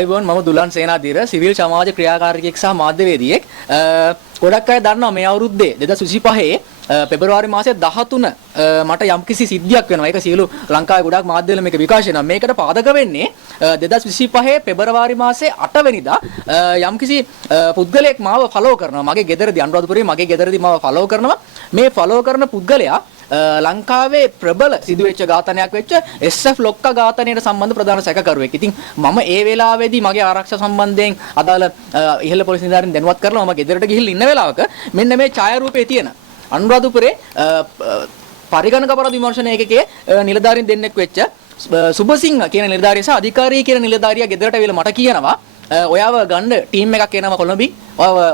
ආයුබෝවන් මම දුලන් සේනාධීර සිවිල් සමාජ ක්‍රියාකාරිකයෙක් සහ මාධ්‍යවේදියෙක්. ගොඩක් අය දන්නවා මේ අවුරුද්දේ 2025 පෙබරවාරි මාසයේ 13 මට යම්කිසි සිද්ධියක් වෙනවා. ඒක සියලු ලංකාවේ ගොඩක් මාධ්‍යවල මේක විකාශය වෙනවා. මේකට පාදක වෙන්නේ 2025 පෙබරවාරි මාසයේ 8 වෙනිදා යම්කිසි පුද්ගලයෙක් මාව ෆලෝ කරනවා. මගේ ගෙදරදී අනුරාධපුරයේ මගේ ගෙදරදී මාව ෆලෝ කරනවා. මේ ෆලෝ කරන පුද්ගලයා ලංකාවේ ප්‍රබල සිදුවෙච්ච ඝාතනයක් වෙච්ච SF ලොක්කා ඝාතනයට සම්බන්ධ ප්‍රධාන සැකකරුවෙක්. ඉතින් මම ඒ වෙලාවේදී මගේ ආරක්ෂා සම්බන්ධයෙන් අදාළ ඉහළ පොලිස් නිලධාරීන් දැනුවත් කරලා මම ගෙදරට ගිහිල්ලා ඉන්න වෙලාවක මෙන්න මේ ඡායාරූපේ තියෙන අනුරාධපුරේ පරිගණක අපරාධ විමර්ශන ඒකකයේ නිලධාරීන් දෙන්නෙක් වෙච්ච සුබසිංහ කියන නිලධාරියා සහ අධිකාරී කියන නිලධාරියා ගෙදරට ඇවිල්ලා මට කියනවා ඔයාව ගන්න ටීම් එකක් එනවා කොළඹි.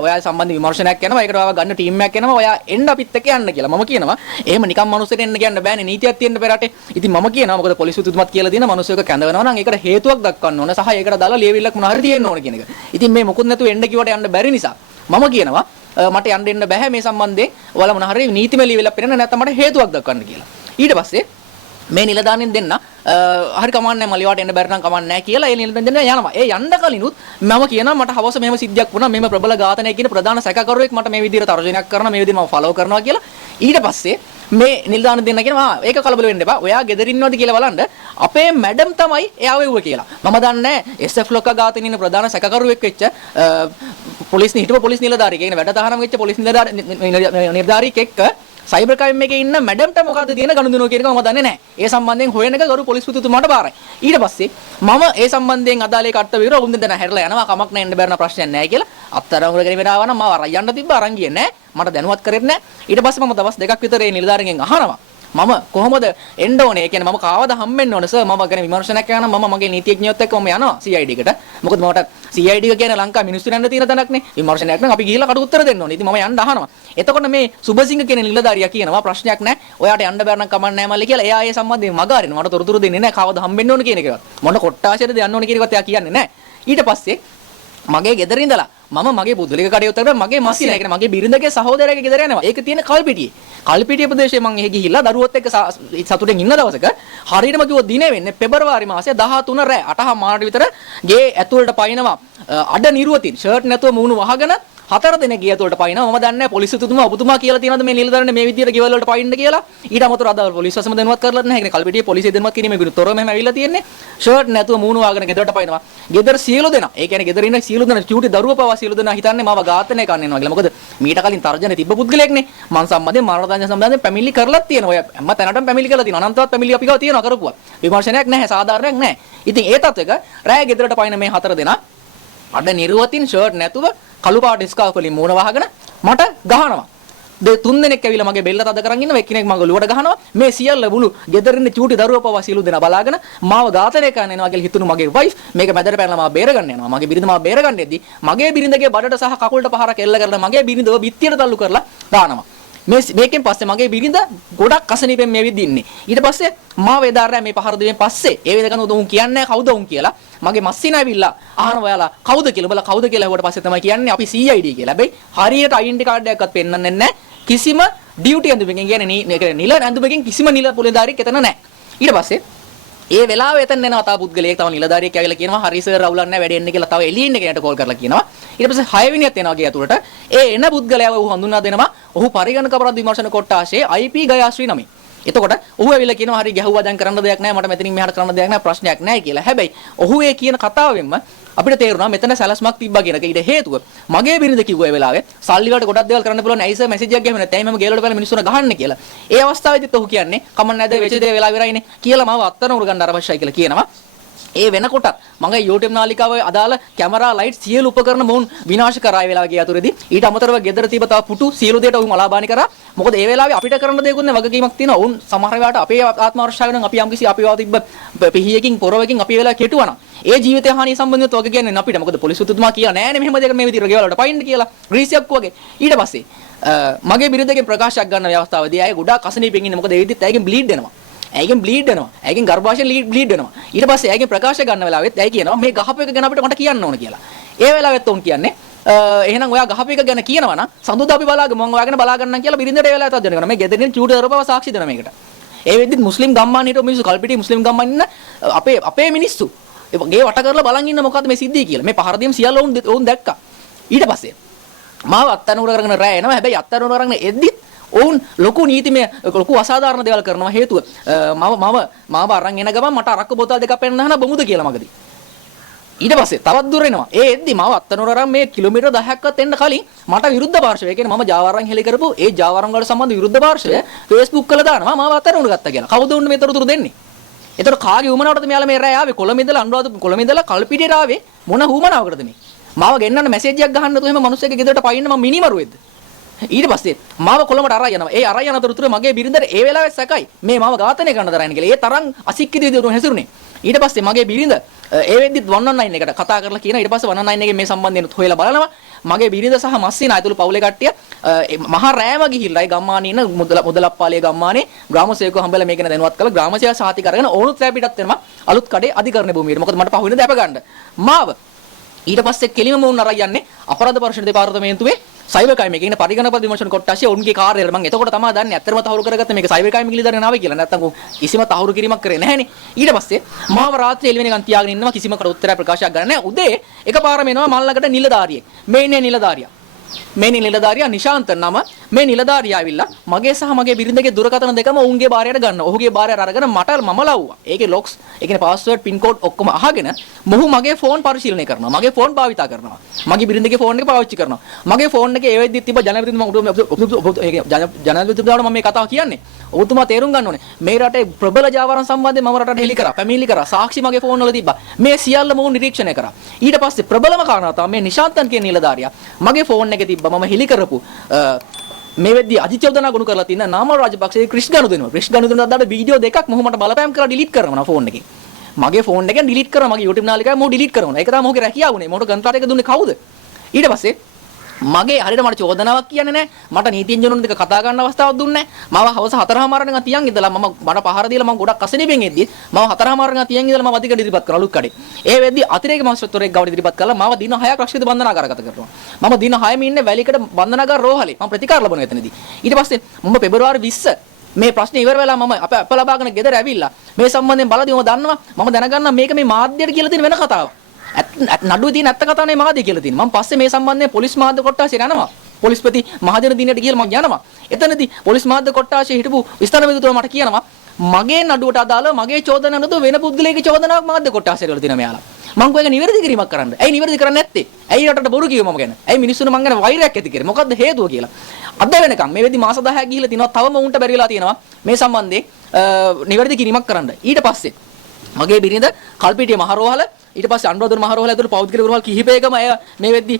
ඔයා සම්බන්ධ විමර්ශනයක් කරනවා. ඒකට ඔයාව ගන්න ටීම් එකක් එනවා. ඔයා එන්න අපිත් එක්ක යන්න කියලා. මම කියනවා එහෙම නිකන් මිනිස්සුන්ට එන්න කියන්න බෑනේ. නීතියක් තියෙන්න බෑ රටේ. ඉතින් මම කියනවා මොකද පොලිස් උතුමත් කියලා දින මිනිස්සුක කැඳවනවා නම් ඒකට හේතුවක් දක්වන්න ඕන සහ ඒකට දාලා ලියවිල්ලක් මොනවා හරි තියෙන්න ඕන කියන එක. ඉතින් මේ මොකුත් නැතුව එන්න කිව්වට යන්න බැරි නිසා මම කියනවා මට යන්න බෑ මේ සම්බන්ධයෙන්. ඔයාලා මොනවා හරි නීතිමය ලියවිල්ලක් පෙන්නන්න නැත්නම් මට හේතුවක් දක්වන්න කියලා. ඊට පස්සේ මේ නිලධාරීන් දෙන්න හරි කමන්නේ මලිවාට එන්න බැරි නම් කමන්නේ නැහැ කියලා ඒ නිලධාරීන් දෙන්න යනවා. ඒ යන්න කලිනුත් මම කියනවා මට හවස මෙහෙම සිද්ධියක් වුණා. මෙහෙම ප්‍රබල ඝාතනය කියන ප්‍රධාන සැකකරුවෙක් මට මේ විදිහට තර්ජනයක් කරනවා. මේ විදිහට මම ෆලෝ කරනවා කියලා. ඊට පස්සේ මේ නිලධාරීන් දෙන්න කියනවා ඒක කලබල වෙන්න එපා. ඔයා ගෙදර ඉන්නවද කියලා බලන්න. අපේ මැඩම් තමයි එයාව එව්ව කියලා. මම දන්නේ SF ලොක්කා ඝාතනයේ ඉන්න ප්‍රධාන සැකකරුවෙක් වෙච්ච හිටපු පොලිස් නිලධාරියෙක්. ඒ කියන්නේ වැඩ තහනම් වෙච්ච පොලිස් නිලධාරියෙක් එක්ක සයිබර් ක්‍රයිම් එකේ ඉන්න මැඩම්ට මොකද්ද තියෙන ගනුදෙනුව කියන එක මම දන්නේ නැහැ. ඒ සම්බන්ධයෙන් හොයන එක ගරු පොලිස් පුතුතුමාට බාරයි. ඊට පස්සේ මම ඒ සම්බන්ධයෙන් අදාළේ කට්ට විතර උන් දෙන්න හැරලා යනවා. කමක් නැහැ එන්න බැරි නම් ප්‍රශ්නයක් නැහැ කියලා. අත්තරංග කරගෙන වෙනවා නම් මම අර යන්න තිබ්බා අරන් ගියේ නැහැ. මට දැනුවත් කරෙත් නැහැ. ඊට පස්සේ මම දවස් දෙකක් විතර ඒ නිලධාරියෙන් අහනවා. මම කොහොමද එන්න ඕනේ? ඒ කියන්නේ මම කාවද හම්බෙන්න ඕනේ සර්? මම ගැන විමර්ශනයක් කරනවා. මම මගේ නීතිඥයොත් එක්ක මම යනවා CID එකට. මොකද මට CID එක කියන්නේ ලංකාවේ මිනිස්සු යන්න තියෙන තැනක් නේ. විමර්ශනයක් නම් අපි ගිහිල්ලා කට උත්තර දෙන්න ඕනේ. ඉතින් මම යන්න අහනවා. එතකොට මේ සුබසිංහ කියන නිලධාරියා කියනවා ප්‍රශ්නයක් නැහැ. ඔයාට යන්න බැර නම් කමක් නැහැ මල්ලි කියලා. එයා ඒ සම්බන්ධයෙන් මග අරිනවා. මට තොරතුරු දෙන්නේ නැහැ. කාවද හම්බෙන්න ඕනේ කියන එකවත්. මොන කොට්ටාශයද යන්න ඕනේ කියන එකවත් එයා කියන්නේ නැහැ. ඊට පස්සේ මගේ ගෙදර ඉඳලා මම මගේ පුදුලික කඩේට කරලා මගේ මස්සිනා ඒ කියන්නේ මගේ බිරිඳගේ සහෝදරයාගේ ගෙදර යනවා. ඒක තියෙන කල්පිටියේ. කල්පිටිය ප්‍රදේශයේ මම එහෙ ගිහිල්ලා දරුවොත් එක්ක සතුටෙන් ඉන්න දවසක හරියටම කිව්වොත් දිනේ වෙන්නේ පෙබරවාරි මාසයේ 13 රෑ 8:00 මාට විතර ගේ ඇතුළට පයින්නවා අඩ නිරුවතින් ෂර්ට් නැතුව මූණු වහගෙන 4 දෙනෙක් ගේ ඇතුළට පයින්නවා. මම දන්නේ නැහැ පොලිසියතුමා ඔබතුමා කියලා තියනවද මේ නිලධාරීන් මේ විදියට ගෙවල් වලට පයින්න කියලා. ඊට අමතරව අදාළ පොලිස් වසම දැනුවත් කරලා නැහැ. ඒ කියන්නේ කල්පිටියේ පොලිසිය දැනුවත් කිරීමේ ගුණතොරව මෙහෙම ඇවිල්ලා තියෙන්නේ. ෂර්ට් නැතුව මූණු වහගෙන ගෙදරට පයින්නවා. ගෙදර සියලු දෙනා. ඒ කියන්නේ ගෙදර ඉන්න සියලු දෙනා චූටි දරුවෝ පවා සියලු දෙනා හිතන්නේ මාව ඝාතනය කරන්න එනවා කියලා. මොකද මීට කලින් තර්ජනේ තිබ්බ පුද්ගලයෙක්නේ. මං සම්බන්ධයෙන් මරණ දඬුවම් සම්බන්ධයෙන් පැමිණිලි කරලා තියෙනවා. ඔය හැම තැනටම පැමිණිලි කරලා තියෙනවා. අනන්තවත් පැමිණිලි අපි ගාව තියෙනවා කරපුවා. විමර්ශනයක් නැහැ, සාධාරණයක් නැහැ. ඉතින් ඒ තත්වයක රෑ ගෙදරට පයින්න මේ 4 දෙනා අඩ නිරුවතින් ෂර්ට් නැතුව කළු පාට ස්කාර්ෆ් වලින් මූණ වහගෙන මට ගහනවා. තුන් දෙනෙක් ඇවිල්ලා මගේ බෙල්ල තද කරන් ඉන්නවා. එක්කෙනෙක් මගේ ඔලුවට ගහනවා. මේ සියල්ල බුළු ගෙදරින් ඉන්න චූටි දරුවෝ පවා සියලු දෙනා බලාගෙන මාව ඝාතනය කරන්න එනවා කියලා හිතුණු මගේ වයිෆ් මේක මැදට පැනලා මාව බේරගන්න යනවා. මගේ බිරිඳ මාව බේරගන්න යද්දි මගේ බිරිඳගේ බඩට සහ කකුලට පහරක් එල්ල කරලා මගේ බිරිඳව බිත්තියට තල්ලු කරලා දානවා. මේකෙන් පස්සේ මගේ බිරිඳ ගොඩක් අසනීපෙන් මේ විදිහ ඉන්නේ. ඊට පස්සේ මාව එදාරෑ මේ පහර දෙවෙන් පස්සේ ඒ වේදකන උන් කියන්නේ කවුද උන් කියලා මගේ මස්සිනා ඇවිල්ලා අහනවා ඔයාලා කවුද කියලා. බලලා කවුද කියලා ඇහුවට පස්සේ තමයි කියන්නේ අපි CID කියලා. හැබැයි හරියට ID කාඩ් එකක්වත් පෙන්වන්නේ නැහැ. කිසිම ඩියුටි ඇඳුමකින් කියන්නේ නිල ඇඳුමකින් කිසිම නිල පොලිදාරියෙක් එතන නැහැ. ඊට පස්සේ ඒ වෙලාවෙ එතන එනවා තා පුද්ගලයෙක් තව නිලධාරියෙක් ඇවිල්ලා කියනවා හරි සර් රවුලක් නැහැ වැඩ එන්න කියලා තව එළියෙන් කෙනෙක්ට කෝල් කරලා කියනවා. ඊට පස්සේ 6 වෙනියත් එනවා ගේ ඇතුළට. ඒ එන පුද්ගලයාව ඔහු හඳුන්වා දෙනවා. ඔහු පරිගණක අපරාධ විමර්ශන කොට්ටාශයේ IP ගයාශ්‍රී නමයි. එතකොට ඔහු ඇවිල්ලා කියනවා හරි ගැහුවා දැන් කරන්න දෙයක් නැහැ මට මෙතනින් මෙහාට කරන්න දෙයක් නැහැ ප්‍රශ්නයක් නැහැ කියලා. හැබැයි ඔහු ඒ කියන කතාවෙන්ම අපිට තේරුණා මෙතන සැලස්මක් තිබ්බා කියන එක. ඊට හේතුව මගේ බිරිඳ කිව්වා ඒ වෙලාවේ සල්ලි වලට ගොඩක් දේවල් කරන්න පුළුවන් ඇයි සර් මැසේජ් එකක් ගහන්නේ නැත්නම් මම ගේලවලට බලලා මිනිස්සුන්ව ගහන්න කියලා. ඒ අවස්ථාවේදීත් ඔහු කියන්නේ කමන්න නැද වෙච්ච දේ වෙලා ඉවරයිනේ කියලා මාව අත්තන උරගන්න අවශ්‍යයි කියලා කියනවා. ඒ වෙනකොට මගේ YouTube නාලිකාවේ අදාළ කැමරා ලයිට් සියලු උපකරණ මොවුන් විනාශ කරා ඒ වෙලාවේ ගිය අතරේදී. ඊට අමතරව ගෙදර තිබ්බ තව පුටු සියලු දේට ඔවුන් අලාබානි කරා. මොකද ඒ වෙලාවේ අපිට කරන්න දෙයක්වත් නැහැ වගකීමක් තියෙනවා. ඔවුන් සමහර වෙලාවට අපේ ආත්ම ආරක්ෂාවෙන් අපි යම්කිසි අපිව තිබ්බ පිහියකින් පොරවකින් අපි වෙලාව කෙටුවා නම් ඒ ජීවිතය හානිය සම්බන්ධව වගේ කියන්නේ අපිට. මොකද පොලිස් උතුමා කියලා නෑනේ මෙහෙම දෙයක් මේ විදිහට ගෙවල් වලට පයින්න කියලා. ග්‍රීසියක් වගේ. ඊට පස්සේ මගේ බිරිඳගෙන් ප්‍රකාශයක් ගන්න අවස්ථාවේදී අය ගොඩාක් අසනීපෙන් ඉන්නේ. මොකද ඒ විදිහට ඇයිගෙන් බ්ලීඩ් වෙනවා. ඇයිගෙන් බ්ලීඩ් වෙනවා. ඇයිගෙන් ගර්භාෂයෙන් බ්ලීඩ් වෙනවා. ඊට පස්සේ ඇයිගෙන් ප්‍රකාශ ගන්න වෙලාවෙත් ඇයි කියනවා මේ ගහපු එක ගැන අපිට මට කියන්න ඕන කියලා. ඒ වෙලාවෙත් උන් කියන්නේ එහෙනම් ඔයා ගහපු එක ගැන කියනවා නම් සඳුදා අපි බලාගෙන මම ඔයාගෙන බලා ගන්නම් කියලා බිරිඳට ඒ වෙලාවට තර්ජන කරනවා. මේ ගෙදරින් චූටි දරුවව සාක්ෂි දෙනවා මේකට. ඒ වෙද්දි මුස්ලිම් ගම්මාන හිටපු මිනිස්සු කල්පිටියේ මුස්ලිම් ගම්මාන ඉන්න අපේ මිනිස්සු ගේ වට කරලා බලන් ඉන්න මොකද්ද මේ සිද්ධිය කියලා. මේ පහර දීම් සියල්ල උන් දැක්කා. ඊට පස්සේ මාව අත්අඩංගුවට කරගෙන රැ එනවා. හැබැයි අත්අඩංගුවට කරගෙන එද්දිත් ඔවුන් ලොකු නීතිමය ලොකු අසාධාරණ දේවල් කරනවා. හේතුව මාව අරන් එන ගමන් මට අරක්කු බෝතල් දෙකක් පෙන්නන බමුද කියලා මගදී. ඊට පස්සේ තවත් දුර එනවා. ඒ එද්දි මාව අත්අඩංගුවට අරන් මේ කිලෝමීටර් 10ක්වත් එන්න කලින් මට විරුද්ධ පාර්ශවය. ඒ කියන්නේ මම ජාවාරම් හෙලි කරපු ඒ ජාවාරම් වලට සම්බන්ධ විරුද්ධ පාර්ශවය Facebook වල දානවා මාව අත්අඩංගුවට ගත්තා කියලා. කවුද උන්නේ මේ තොරතුරු දෙන්නේ? එතකොට කාගේ උමනාවටද මෙයාලා මේ රැය ආවේ? කොළඹ ඉඳලා අනුරාධපුර කොළඹ ඉඳලා කල්පිටියට ආවේ මොන හුමනාවකටද මේ? මාව ගෙන්නන්න මැසේජ් එකක් ගහන්න නැතුව එහෙම මිනිස්සෙක්ගේ ගෙදරට පයින්න මම මිනිමරුවෙක්ද? ඊට පස්සේ මාව කොළඹට අරන් යනවා. ඒ අරන් යන අතරතුර මගේ බිරිඳට ඒ වෙලාවේ සැකයි මේ මාව ඝාතනය කරන්න දරන්නේ කියලා. ඒ තරම් අසික්කිත විදිහට හැසිරුනේ. ඊට පස්සේ මගේ බිරිඳ ඒ වෙද්දිත් 119 එකට කතා කරලා කියනවා. ඊට පස්සේ 119 එකේ මේ සම්බන්ධයෙන් හොයලා බලනවා. මගේ බිරිඳ සහ මස්සිනා ඇතුළු පවුලේ කට්ටිය මහා රෑම ගිහිල්ලා ඒ ගම්මානේ ඉන්න මුදලප්පාලිය ගම්මානේ ග්‍රාම සේවකව හම්බෙලා මේක ගැන දැනුවත් කරලා ග්‍රාම සේවක සාතික අරගෙන ඕනුත් රෑ පිටත් වෙනවා අලුත් කඩේ අධිකරණ භූමියට. මොකද මට පහුවෙන දැප ගන්න. මාව ඊට පස්සේ කෙලිම වුණ අරන් යන්නේ අපරාධ පරීක්ෂණ දෙපාර්තමේන්තුවේ සයිබර් ක්‍රයිම් එකේ ඉන්න පරිගණක විමර්ශන කොට්ටාසිය උන්ගේ කාර්යාලය. මම එතකොට තමයි දන්නේ ඇත්තටම තහවුරු කරගත්ත මේක සයිබර් ක්‍රයිම් නිලධාරියන් ආවේ කියලා. නැත්තම් කිසිම තහවුරු කිරීමක් කරේ නැහැනේ. ඊට පස්සේ මාව රාත්‍රියේ එළි වෙනකන් තියාගෙන ඉන්නවා කිසිම උත්තරයක් ප්‍රකාශයක් ගන්න නැහැ. උදේ එකපාරම එනවා මල්ලකට නිලධාරියෙක්. මේ ඉන්නේ නිලධාරියා. මේ නිලධාරියා නිශාන්ත නම. මේ නිලධාරියා ඇවිල්ලා මගේ සහ මගේ බිරිඳගේ දුරකථන දෙකම ඔවුන්ගේ බාරයට ගන්නවා. ඔහුගේ බාරයට අරගෙන මට මම ලව්වා. ඒකේ ලොක්ස්, ඒ කියන්නේ පාස්වර්ඩ්, පින් කෝඩ් ඔක්කොම අහගෙන මොහු මගේ ෆෝන් පරිශීලනය කරනවා. මගේ ෆෝන් භාවිතා කරනවා. මගේ බිරිඳගේ ෆෝන් එක පාවිච්චි කරනවා. මගේ ෆෝන් එකේ ඒ වෙද්දි තිබ්බ ජනාධිපතිතුමාට මම මේ කතාව කියන්නේ. ඔබතුමා තේරුම් ගන්න ඕනේ. මේ රටේ ප්‍රබල ජාවාරම් සම්බන්ධයෙන් මම රටට හෙලි කරා, පැමිණිලි කරා, සාක්ෂි මගේ ෆෝන් වල තිබ්බා. මේ සියල්ල මොහු නිරීක්ෂණය කරා. ඊට පස්සේ ප්‍රබලම කාරණා තමයි මේ නිශාන්තන් කියන නිලධාරියා මගේ ෆෝන් එකේ තිබ්බා මම හෙලි කරපු මේ වෙද්දී අධිචෝදනා ගොනු කරලා තියෙන නාමල් රාජපක්ෂගේ ක්‍රිෂ් ගනුදෙනුව. ක්‍රිෂ් ගනුදෙනුව අදාළ වීඩියෝ දෙකක් මොහු මට බලපෑම් කරලා ඩිලීට් කරනවා ෆෝන් එකෙන්. මගේ ෆෝන් එකෙන් ඩිලීට් කරනවා. මගේ YouTube නාලිකාවේ මොහු ඩිලීට් කරනවා. ඒක තමයි මොහුගේ රැකියාව උනේ. මොහුට ගන්ත්‍රාට එක දුන්නේ කවුද? ඊට පස්සේ මගේ හරියට මට චෝදනාවක් කියන්නේ නැහැ. මට නීතිඥවරුන් දෙක කතා ගන්න අවස්ථාවක් දුන්නේ නැහැ. මාව හවස 4:00 නිකන් තියන් ඉඳලා මට පහර දීලා මම ගොඩක් අසනීපෙන් එද්දි මාව 4:00 නිකන් තියන් ඉඳලා මම අධික ඉදිරිපත් කරා අලුත් කඩේ. ඒ වෙද්දි අතිරේක මහේස්ත්‍රාත්වරයෙක් ගාවට ඉදිරිපත් කළා මාව දින 6ක් රක්ෂිත බන්ධනාගාරගත කරනවා. මම දින 6ම ඉන්නේ වැලිකඩ බන්ධනාගාර රෝහලේ. මම ප්‍රතිකාර ලබනවා එතනදී. ඊට පස්සේ මම පෙබරවාරි 20 මේ ප්‍රශ්නේ ඉවර වෙලා මම අප ලබාගෙන ගෙදර ඇවිල්ලා මේ සම්බන්ධයෙන් බලදී මම දන්නවා මම දැනගන්නවා මේක මේ මාධ්‍යයට කියලා තියෙන වෙන කතාවක්. නඩුවේ තියෙන ඇත්ත කතාව නේ මාධ්‍ය කියලා තියෙනවා. මම පස්සේ මේ සම්බන්ධයෙන් පොලිස් මාධ්‍ය කොට්ටාසියට යනවා. පොලිස්පති මහජන දිනයට ගිහලා මම යනවා. එතනදී පොලිස් මාධ්‍ය කොට්ටාසියේ හිටපු විස්තර විදුතුමා මට කියනවා මගේ නඩුවට අදාළව මගේ චෝදනාව නේද වෙන පුද්ගලයෙකුගේ චෝදනාවක් මාධ්‍ය කොට්ටාසියට කරලා තියෙනවා මෙයාලා. මම කොහෙක නිවැරදි කිරීමක් කරන්න. ඇයි නිවැරදි කරන්නේ නැත්තේ? ඇයි රටට බොරු කිව්ව මම ගැන? ඇයි මිනිස්සුන්ට මං ගැන වෛරයක් ඇති කරේ? මොකද්ද හේතුව කියලා. අද වෙනකම් මේ වෙද්දි මාස 10ක් ගිහිල්ලා තිනවා. තවම උන්ට බැරි වෙලා තියෙනවා මේ සම්බන්ධයෙන් නිවැරදි කිරීමක් කරන්න. ඊට පස්සේ මගේ බිරිඳ කල්පිටිය මහරෝහල ඊට පස්සේ අනුරාධපුර මහරෝහල ඇතුළු පෞද්ගලික රෝහල් කිහිපයකම අය මේ වෙද්දි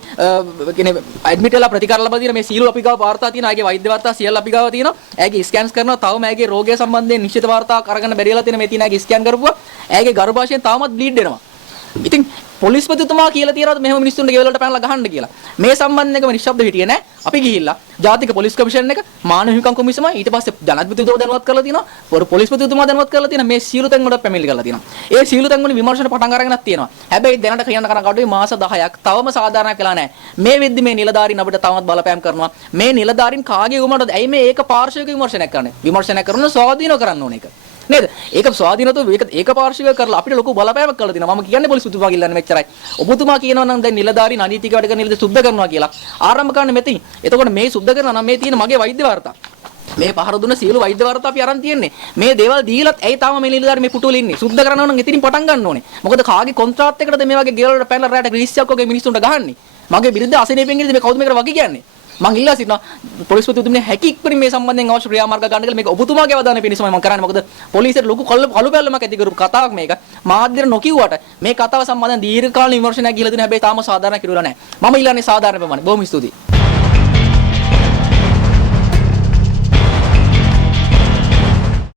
කියන්නේ ඇඩ්මිට් වෙලා ප්‍රතිකාර ලබා දින මේ සීල අපි ගාව වාර්තා තියෙනවා. ආගේ වෛද්‍ය වාර්තා සියල්ල අපි ගාව තියෙනවා. ඇගේ ස්කෑන්ස් කරනවා. තවම ඇගේ රෝගය සම්බන්ධයෙන් නිශ්චිත වාර්තාවක් අරගෙන බැරිලා තියෙන මේ තියෙන ඇගේ ස්කෑන් කරපුවා. ඇගේ ගර්භාෂයෙන් තාමත් බ්ලීඩ් වෙනවා. ඉතින් පොලිස්පතිතුමා කියලා තියෙනවා මෙහෙම මිනිස්සුන්ට ගෙවල් වලට පැනලා ගහන්න කියලා. මේ සම්බන්ධයෙන් නිශ්ශබ්ද හිටියේ නැහැ. අපි ගිහිල්ලා ජාතික පොලිස් කමිෂන් එක මානව හිමිකම් කොමිසම ඊට පස්සේ ජනාධිපතිතුමා දැනුවත් කරලා තියෙනවා. පොලිස්පතිතුමා දැනුවත් කරලා තියෙනවා. මේ සියලු තැන් වලට පැමිණිලි කරලා තියෙනවා. ඒ සියලු තැන් වලින් විමර්ශන පටන් අරගෙනත් තියෙනවා. හැබැයි දැනට කියන්න කරන කඩුවේ මාස 10ක් තවම සාධාරණයක් වෙලා නැහැ. මේ වෙද්දි මේ නිලධාරීන් අපිට තවමත් බලපෑම් කරනවා. මේ නිලධාරීන් කාගේ උමරද? ඇයි මේ ඒක පාර්ශවික විමර්ශනයක් කරන්නේ? විමර්ශනයක් කරන ස්වාධීනව කරන්න ඕන එක. නේද? ඒක ස්වාධීනව ඒක පාර්ශවික කරලා අපිට ලොකු බලපෑමක් කරලා තියෙනවා. මම කියන්නේ පොලිස්පතිතුමා ගිල්ලන්නේ මෙච්චරයි. ඔබතුමා කියනවා නම් දැන් නිලධාරීන් අනීතික වැඩ කරන නිලධාරීන් සුද්ධ කරනවා කියලා. ආරම්භ කරන්න මෙතන. එතකොට මේ සුද්ධ කරනවා නම් මේ තියෙන මගේ වෛද්‍ය වාර්තා. මේ පහර දුන්න සියලු වෛද්‍ය වාර්තා අපි අරන් තියෙන්නේ. මේ දේවල් දීලත් ඇයි තාම මේ නිලධාරීන් මේ පුටුවල ඉන්නේ? සුද්ධ කරනවා නම් එතනින් පටන් ගන්න ඕනේ. මොකද කාගේ කොන්ත්‍රාත් එකකටද මේ වගේ ගෙවල් වලට පැනලා රැට ග්‍රීසියක් වගේ මිනිස්සුන්ට ගහන්නේ? මගේ බිරිඳ අසනීපෙන් ඉන්නේ මේ කවුද මේකට වගේ කියන්නේ? මං ඉල්ලා සිටිනවා පොලිස්පතිතුමනි හැකි ඉක්මනින් මේ සම්බන්ධයෙන් අවශ්‍ය ක්‍රියාමාර්ග ගන්න කියලා මේක ඔබතුමාගේ අවධානය පිණිසමයි මම කරන්නේ. මොකද පොලිසියට ලොකු කළු පැල්ලමක් ඇති කරපු කතාවක් මේක. මාධ්‍යර නොකියුවට මේ කතාව සම්බන්ධයෙන් දීර්ඝ කාලීන විමර්ශනයක් ගිහලා තියෙන හැබැයි තාම සාධාරණ කිරුවලා නැහැ. මම ඉල්ලන්නේ සාධාරණ ප්‍රමාණය. බොහොම ස්තුතියි.